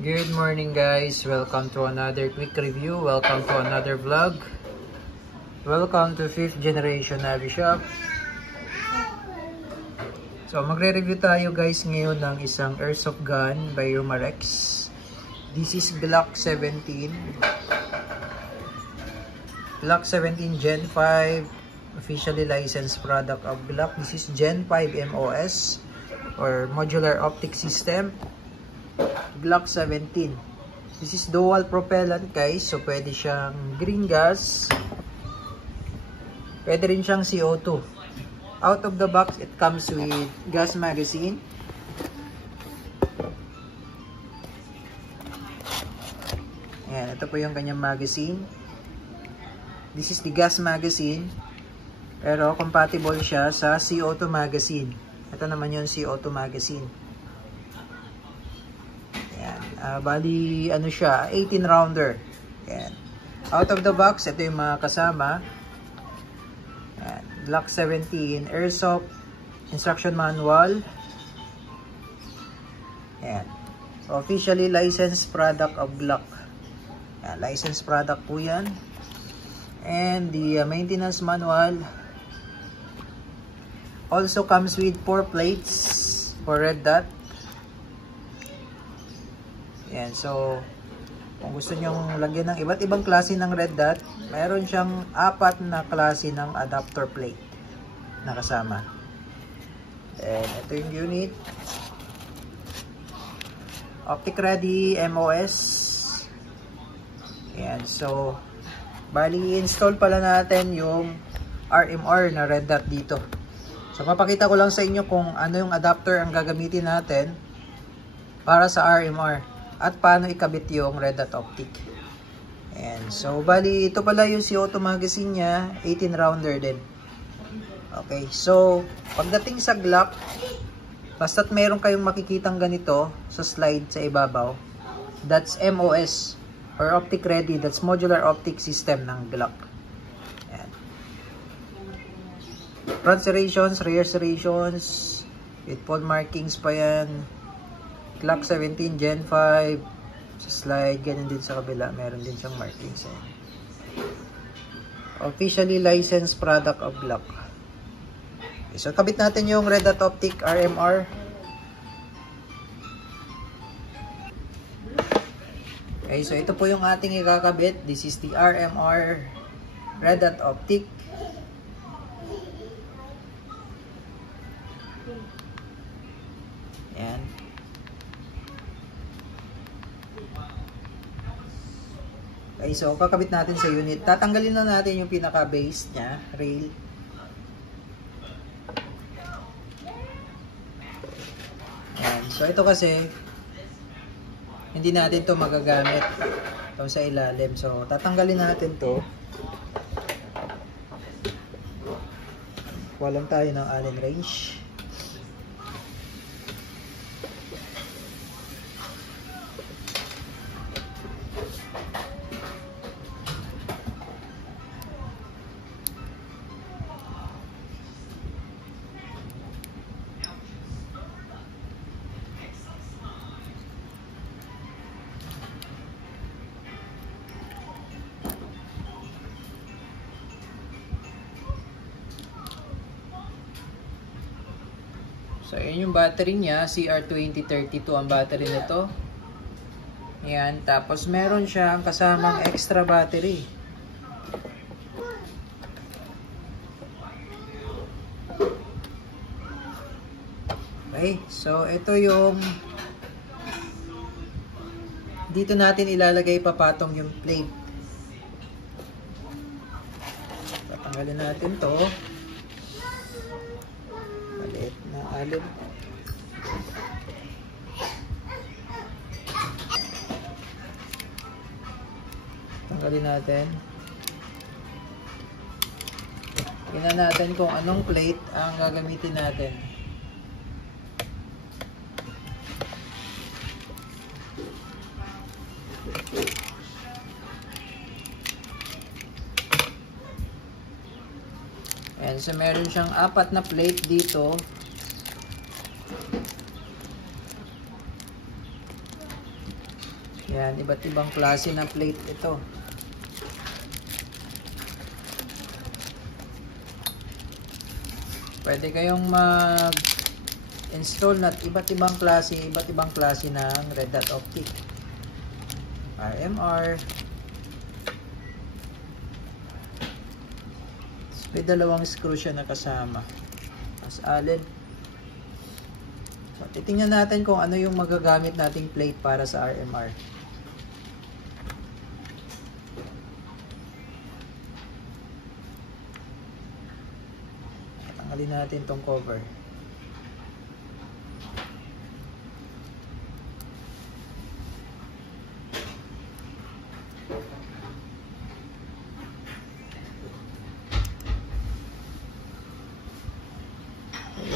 Good morning guys, welcome to another quick review, welcome to another vlog. Welcome to 5th generation Navi Shop. So magre-review tayo guys ngayon ng isang airsoft gun by Umarex. This is Glock 17. Glock 17 Gen 5, officially licensed product of Glock. This is Gen 5 MOS or Modular Optic System. Glock 17. This is dual propellant guys, so pwede siyang green gas, pwede rin siyang CO2. Out of the box, it comes with gas magazine. Ayan, ito po yung kanyang magazine. This is the gas magazine, pero compatible siya sa CO2 magazine. Ito naman yung CO2 magazine. Bali, ano siya, 18 rounder. Ayan. Out of the box, ito yung mga kasama. Ayan. Glock 17 Airsoft Instruction Manual. Ayan. Officially licensed product of Glock. Ayan. Licensed product po yan. And the maintenance manual also comes with 4 plates for red dot. Yan, so kung gusto nyong lagyan ng iba't ibang klase ng red dot, mayroon siyang 4 na klase ng adapter plate na kasama. And ito yung unit. Optic Ready MOS. Yan, so bali install pala natin yung RMR na red dot dito. So papakita ko lang sa inyo kung ano yung adapter ang gagamitin natin para sa RMR. At paano ikabit yung red dot optic. And so, bali, ito pala yung CO2 magazine niya, 18 rounder din. Okay, so, pagdating sa Glock, basta't meron kayong makikitang ganito sa slide sa ibabaw, that's MOS, or Optic Ready, that's Modular Optic System ng Glock. Ayan. Front serrations, rear serrations, with full markings pa yan. Glock 17 Gen 5 sa slide, ganun din sa kabila, meron din siyang markings. Officially licensed product of Glock. Okay, so kabit natin yung red dot optic RMR. Okay, so ito po yung ating ikakabit. This is the RMR red dot optic. Yan. Okay, so kakabit natin sa unit. Tatanggalin na natin yung pinaka-base niya, rail. Ayan. So ito kasi, hindi natin to magagamit ito sa ilalim. So tatanggalin natin to. Kuha lang tayo ng Allen wrench. So, yun yung battery niya, CR2032 ang battery nito. Yan, tapos meron siyang kasamang extra battery. Okay, so ito yung dito natin ilalagay papatong yung plate. Tatanggalin natin to. Maliit na alin. Tanggalin natin. Tingnan natin kung anong plate ang gagamitin natin. Ayan, so meron siyang 4 na plate dito. Yan, iba't ibang klase ng plate ito. Pwede kayong mag-install na iba't ibang klase ng red dot optic. RMR. May dalawang screw siya na kasama. As allen. So, titingnan natin kung ano yung magagamit nating plate para sa RMR. Tanggalin natin tong cover.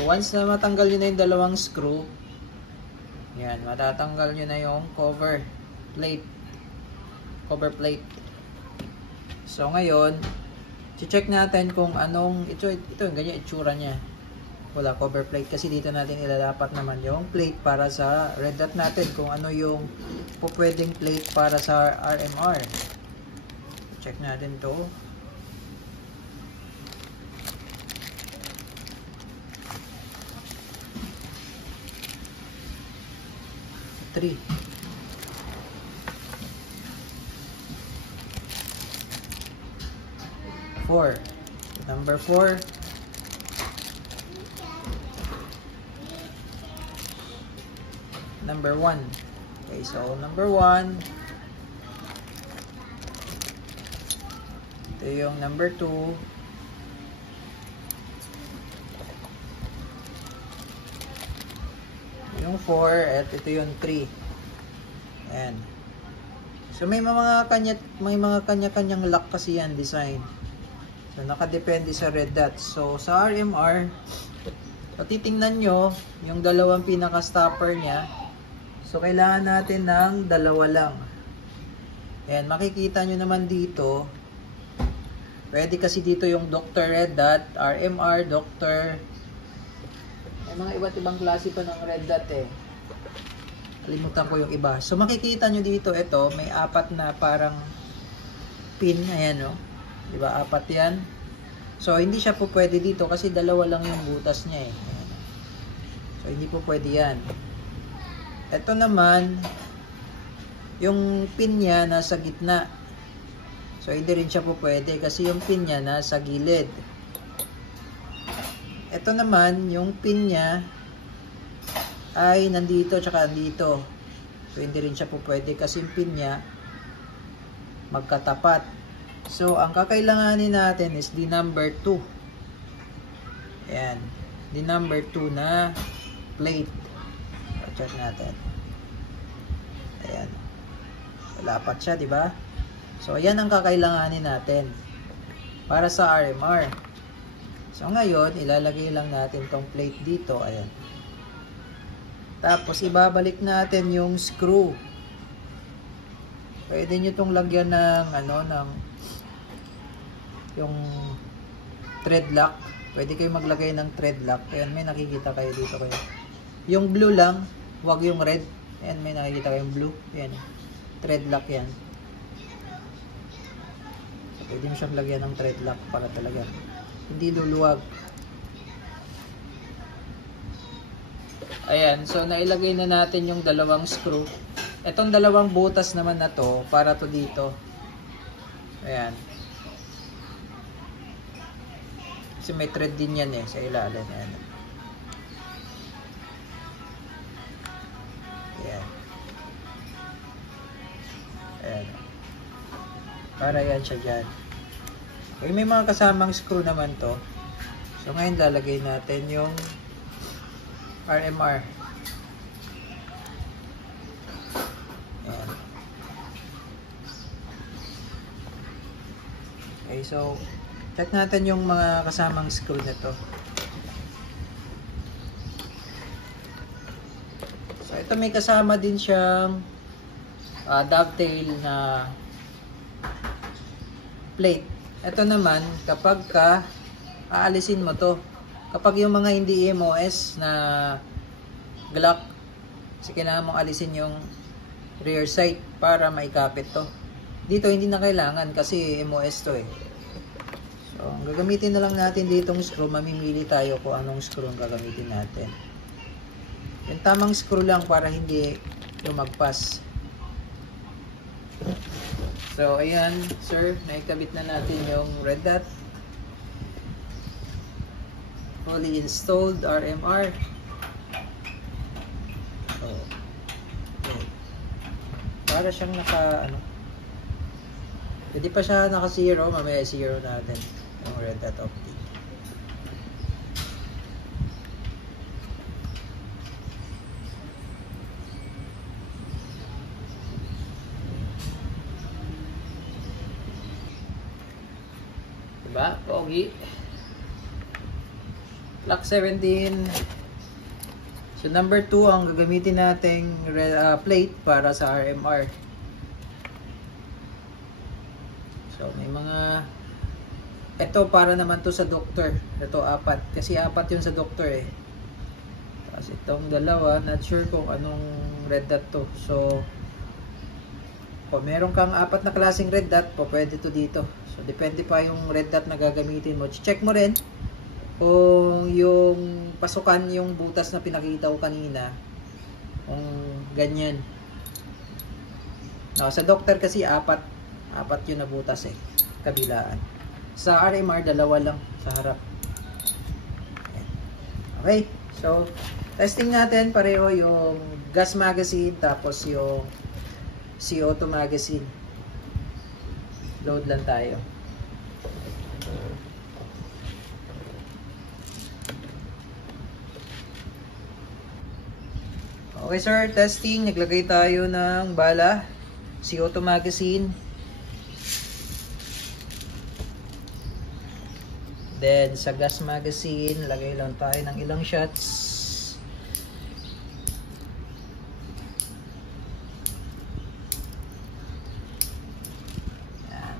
Once na matanggal nyo na yung dalawang screw, yan, matatanggal nyo na yung cover plate. So ngayon, check natin kung anong, ito ganyan itsura niya. Wala cover plate kasi dito natin ilalapat naman yung plate para sa red dot natin, kung ano yung pwedeng plate para sa RMR. Check natin to. 3. Number 4. Number 1. Okay, so number 1. Ito yung number 2. Yung 4 at ito yung 3. Ayan. So may mga kanya-kanyang lock kasi yan design. So nakadepende sa red dot. So sa RMR, titingnan nyo yung dalawang pinaka stopper niya. So kailangan natin ng dalawa lang. Ayan, makikita nyo naman dito. Pwede kasi dito yung Dr. Red Dot, RMR, Dr. May mga iba't ibang klase pa ng red dot eh. Kalimutan ko yung iba. So makikita nyo dito, ito, may 4 na parang pin. Ayan o. Diba, 4 yan. So hindi siya po pwede dito kasi dalawa lang yung butas niya eh. Ayan. So hindi po pwede yan. Ito naman, yung pin niya nasa gitna. So hindi rin siya po pwede kasi yung pin niya nasa gilid. Ito naman, yung pin niya ay nandito tsaka nandito. So, hindi rin siya po pwede kasi yung pin niya magkatapat. So, ang kakailanganin natin is the number 2. Ayan. The number 2 na plate. Check natin. Ayan. Lapat siya, di ba? So, ayan ang kakailanganin natin para sa RMR. So, ngayon, ilalagay lang natin tong plate dito. Ayan. Tapos, ibabalik natin yung screw. Pwede nyo itong lagyan ng, yung thread lock. Pwede kayo maglagay ng thread lock. Ayan, may nakikita kayo dito kayo. Yung blue lang, wag yung red. Ayan, may nakikita kayong blue. Ayan, thread lock yan. So, pwede nyo siyang lagyan ng thread lock para talaga hindi luluwag. Ayan, so nailagay na natin yung dalawang screw. Itong dalawang butas naman na to, para to dito. Ayan. Kasi may thread din yan eh, sa ilalim. Ayan. Ayan. Ayan. Para yan siya dyan. Okay, may mga kasamang screw naman to. So ngayon lalagay natin yung RMR. Ayan. Okay, so check natin yung mga kasamang screw na to. So ito may kasama din siyang dovetail na plate. Ito naman, kapag aalisin mo to, kapag yung mga hindi EMOS na Glock, kasi kailangan mong alisin yung rear sight para maikapit to. Dito hindi na kailangan kasi MOS to eh. So, ang gagamitin na lang natin ditong screw, mamimili tayo kung anong screw ang gagamitin natin. Yung tamang screw lang para hindi lumagpas. So, ayan, sir, naikabit na natin yung red dot. Fully installed RMR. So, okay. Para siyang hindi pa siya naka-zero, mamaya zero natin yung red dot optic. Diba? Pogi. Lock 17. So number 2 ang gagamitin nating plate para sa RMR. So may mga ito para naman to sa doctor. Ito 4 kasi 4 yun sa doctor eh. Tapos itong dalawa, not sure kung anong red dot to. So kung meron kang 4 na klaseng red dot, pwede to dito. So depende pa yung red dot na gagamitin mo. Check mo rin kung yung pasukan, yung butas na pinakita ko kanina, kung ganyan. No, sa doctor kasi 4 yun na butas eh, kabilaan. Sa RMR 2 lang sa harap. Okay, so testing natin pareho yung gas magazine tapos yung CO2 magazine. Load lang tayo. Okay sir, testing. Naglagay tayo ng bala. CO2 magazine. Then sa gas magazine, lagay lang tayo ng ilang shots. Yan.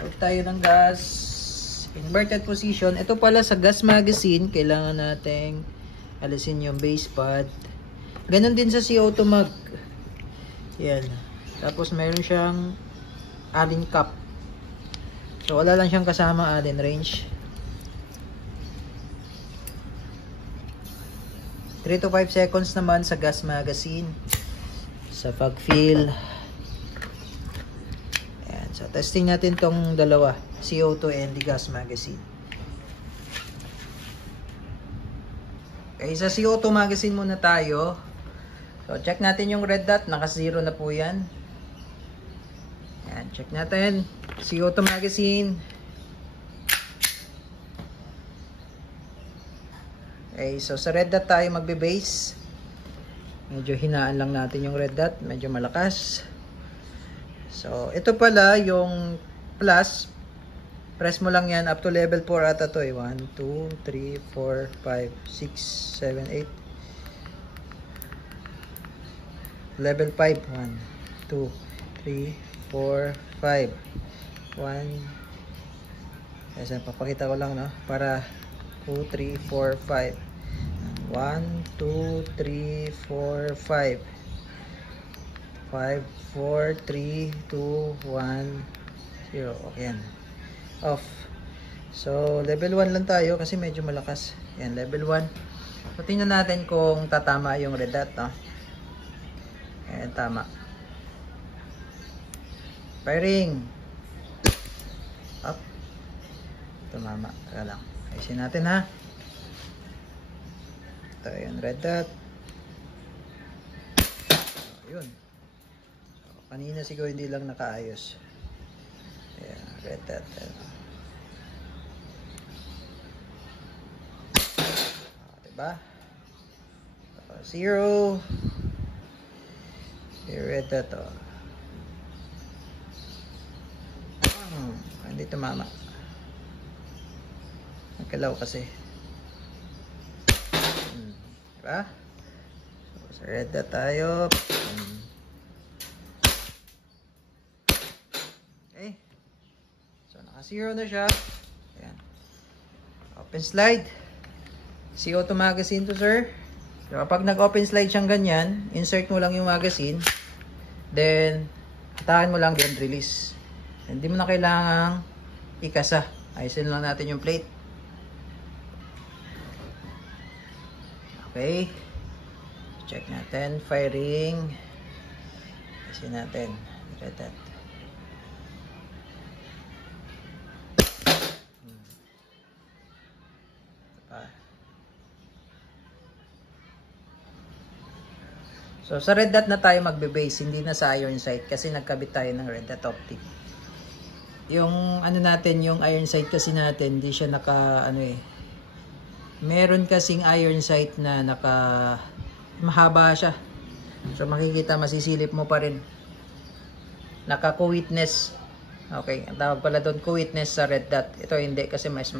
Load tayo ng gas. Inverted position. Ito pala sa gas magazine, kailangan nating alisin yung base pad. Ganon din sa CO2 mag. Yan. Tapos meron siyang Allen cap. So wala lang siyang kasama Allen wrench. 3 to 5 seconds naman sa gas magazine. Sa pag-fill. Yan. So testing natin tong dalawa. CO2 and the gas magazine. Okay, sa CO2 magazine muna tayo. So, check natin yung red dot. Naka-zero na po yan. Yan, check natin. CO2 magazine. Okay, so sa red dot tayo magbe-base. Medyo hinaan lang natin yung red dot. Medyo malakas. So, ito pala yung plus. Press mo lang yan up to level 4 ata to eh. 1, 2, 3, 4, 5, 6, 7, 8. Level 5. 1, 2, 3, 4, 5. 1. Kasi papakita ko lang no. Para 2, 3, 4, 5. 1, 2, 3, 4, 5. 5, 4, 3, 2, 1, 0. Okay yan. Off. So, level 1 lang tayo kasi medyo malakas. Yan, level 1. So, tingnan natin kung tatama yung red dot, no? Yan, tama. Firing. Up. Tumama. Teka lang. Ayusin natin, ha? Ito yung red dot. So, yun. So, kanina siguro hindi lang nakaayos. Ayan, red dot. Diba? So, 0. Red dot. Hindi tumama. Nagkalaw kasi. Diba? So, sa red dot tayo. Okay. So, naka-0 na siya. Ayan. Open slide. CO2 magazine to, sir. So, kapag nag-open slide siyang ganyan, insert mo lang yung magazine. Then, tahan mo lang then release. Hindi mo na kailangang ikasa. Ayusin lang natin yung plate. Okay. Check natin. Firing. Ayusin natin. Red dot. So, sa red dot na tayo magbe-base, hindi na sa iron sight kasi nagkabit tayo ng red dot optic. Yung ano natin, yung iron sight kasi natin, hindi siya naka, ano eh. Meron kasing iron sight na naka, mahaba siya. So, makikita, masisilip mo pa rin. Naka co-witness. Okay, ang tawag pala doon, co-witness sa red dot. Ito hindi kasi mas,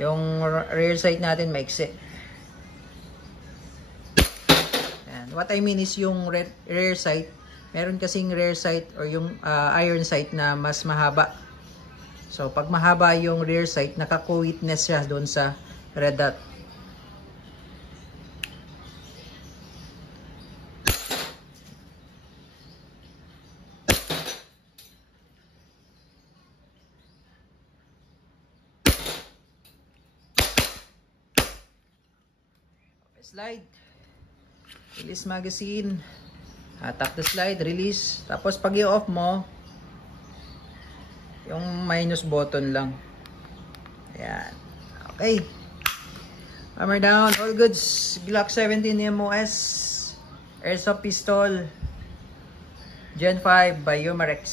yung rear sight natin maiksi. What I mean is yung rear sight, meron kasing rear sight or yung iron sight na mas mahaba. So, pag mahaba yung rear sight, naka-co-witness siya doon sa red dot. Slide. Release magazine. Tap the slide, release. Tapos pag i-off mo, yung minus button lang. Ayan. Okay. Hammer down, all goods. Glock 17 MOS. Airsoft pistol. Gen 5 by Umarex.